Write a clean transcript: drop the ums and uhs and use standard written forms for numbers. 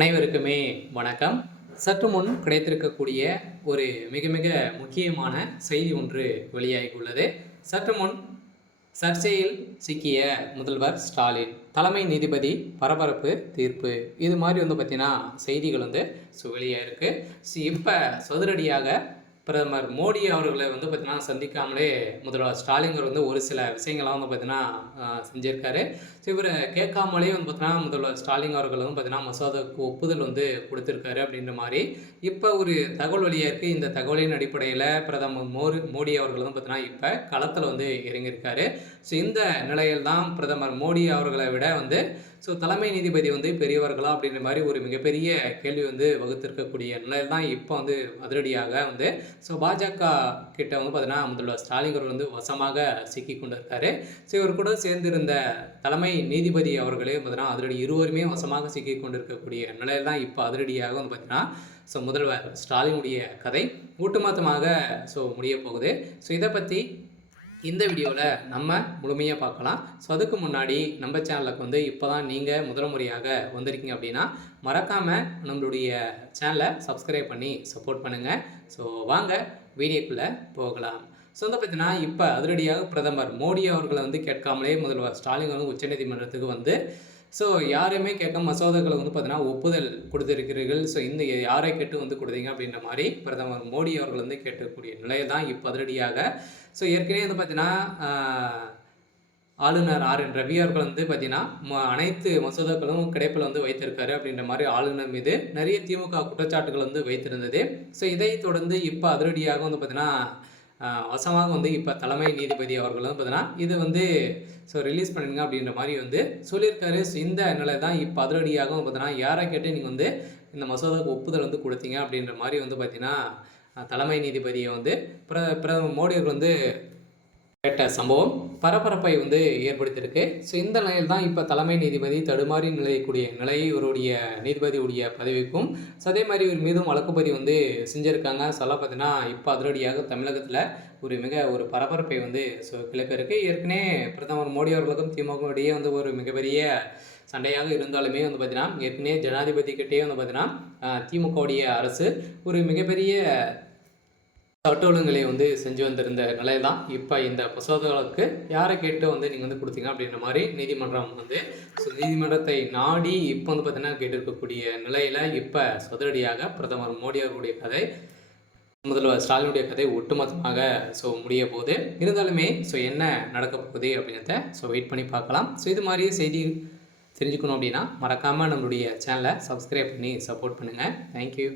அனைவருக்குமே வணக்கம். சற்று முன் கிடைத்திருக்கக்கூடிய ஒரு மிக மிக முக்கியமான செய்தி ஒன்று வெளியாகியுள்ளது. சற்று முன் சர்ச்சையில் சிக்கிய முதல்வர் ஸ்டாலின், தலைமை நீதிபதி பரபரப்பு தீர்ப்பு, இது மாதிரி பார்த்தீங்கன்னா செய்திகள் வெளியாயிருக்கு. இப்போ சதுரடியாக பிரதமர் மோடி அவர்களை பார்த்தீங்கன்னா சந்திக்காமலே முதல்வர் ஸ்டாலின் ஒரு சில விஷயங்கள்லாம் பார்த்தீங்கன்னா செஞ்சிருக்காரு. ஸோ இவரை கேட்காமலே பார்த்தீங்கன்னா முதல்வர் ஸ்டாலின் அவர்கள் பார்த்தீங்கன்னா மசோதாவுக்கு ஒப்புதல் கொடுத்துருக்காரு அப்படின்ற மாதிரி இப்போ ஒரு தகவல் வெளியாக இருக்குது. இந்த தகவலின் அடிப்படையில் பிரதமர் மோடி அவர்கள் பார்த்தீங்கன்னா இப்போ களத்தில் இறங்கியிருக்காரு. ஸோ இந்த நிலையில் தான் பிரதமர் மோடி அவர்களை விட தலைமை நீதிபதி பெரியவர்களா அப்படின்ற மாதிரி ஒரு மிகப்பெரிய கேள்வி வகுத்திருக்கக்கூடிய நிலையில் தான் இப்போ அதிரடியாக ஸோ பாஜக கிட்ட பார்த்தீங்கன்னா முதல்வர் ஸ்டாலின் அவர்கள் வசமாக சிக்கி கொண்டிருக்காரு. ஸோ இவர் கூட சேர்ந்திருந்த தலைமை நீதிபதி அவர்களே பார்த்தீங்கன்னா அதிரடி இருவருமே வசமாக சிக்கி கொண்டிருக்கக்கூடிய நிலையில் தான் இப்போ அதிரடியாக பார்த்தீங்கன்னா ஸோ முதல்வர் ஸ்டாலினுடைய கதை ஒட்டுமொத்தமாக முடிய போகுது. ஸோ இதை பற்றி இந்த வீடியோவில் நம்ம முழுமையாக பார்க்கலாம். ஸோ அதுக்கு முன்னாடி நம்ம சேனலுக்கு இப்போ தான் நீங்கள் முதல் முறையாக வந்திருக்கீங்க அப்படின்னா மறக்காமல் நம்மளுடைய சேனலை சப்ஸ்கிரைப் பண்ணி சப்போர்ட் பண்ணுங்கள். ஸோ வாங்க வீடியோக்குள்ளே போகலாம். ஸோ பார்த்தீங்கன்னா இப்போ அதிரடியாக பிரதமர் மோடி அவர்களை கேட்காமலே முதல்வர் ஸ்டாலின் உச்சநீதிமன்றத்துக்கு ஸோ யாரையுமே கேட்க மசோதாக்களை பார்த்தீங்கன்னா ஒப்புதல் கொடுத்துருக்கிறீர்கள். ஸோ இந்த யாரை கேட்டு கொடுத்தீங்க அப்படின்ற மாதிரி பிரதமர் மோடி அவர்கள் கேட்கக்கூடிய நிலையை தான் இப்போ அதிரடியாக ஸோ ஏற்கனவே பார்த்தீங்கன்னா ஆளுநர் RN ரவி அவர்கள் பார்த்தீங்கன்னா அனைத்து மசோதாக்களும் கிடைப்பில் வைத்திருக்காரு அப்படின்ற மாதிரி ஆளுநர் மீது நிறைய திமுக குற்றச்சாட்டுகள் வைத்திருந்தது. ஸோ இதை தொடர்ந்து இப்போ அதிரடியாக பார்த்தீங்கன்னா வசமாக இப்போ தலைமை நீதிபதி அவர்கள் பார்த்தீங்கன்னா இது ஸோ ரிலீஸ் பண்ணிடுங்க அப்படின்ற மாதிரி சொல்லியிருக்காரு. ஸோ இந்த நிலை தான் இப்போ அதிரடியாக பார்த்தீங்கன்னா யாரை கேட்டு நீங்கள் இந்த மசோதாவுக்கு ஒப்புதல் கொடுத்தீங்க அப்படின்ற மாதிரி பார்த்தீங்கன்னா தலைமை நீதிபதியை பிரதமர் மோடி அவர்கள் கேட்ட சம்பவம் பரபரப்பை ஏற்படுத்தியிருக்கு. ஸோ இந்த நிலையில் தான் இப்போ தலைமை நீதிபதி தடுமாறி நிலையக்கூடிய நிலை இவருடைய நீதிபதியுடைய பதவிக்கும் ஸோ அதே மாதிரி இவர் மீதும் வழக்குப்பதிவு செஞ்சுருக்காங்க. சொல்ல பார்த்தீங்கன்னா இப்போ அதிரடியாக தமிழகத்தில் ஒரு பரபரப்பை ஸோ கிளப்பிருக்கு. ஏற்கனவே பிரதமர் மோடி அவர்களுக்கும் திமுக இடையே ஒரு மிகப்பெரிய சண்டையாக இருந்தாலுமே பார்த்தீங்கன்னா ஏற்கனவே ஜனாதிபதிக்கிட்டே பார்த்தீங்கன்னா திமுகவுடைய அரசு ஒரு மிகப்பெரிய சட்ட ஒழுங்குகளை செஞ்சு வந்திருந்த நிலையில் தான் இப்போ இந்த மசோதாவுக்கு யாரை கேட்டு நீங்கள் கொடுத்தீங்க அப்படின்ற மாதிரி நீதிமன்றம் ஸோ நீதிமன்றத்தை நாடி இப்போ பார்த்தீங்கன்னா கேட்டிருக்கக்கூடிய நிலையில் இப்போ சதுரடியாக பிரதமர் மோடி அவர்களுடைய கதை, முதல்வர் ஸ்டாலினுடைய கதை ஒட்டுமொத்தமாக ஸோ முடிய போகுது. இருந்தாலுமே ஸோ என்ன நடக்க போகுது அப்படின்றத ஸோ வெயிட் பண்ணி பார்க்கலாம். ஸோ இது மாதிரி செய்தி தெரிஞ்சுக்கணும் அப்படின்னா மறக்காமல் நம்மளுடைய சேனலை சப்ஸ்கிரைப் பண்ணி சப்போர்ட் பண்ணுங்கள். தேங்க்யூ.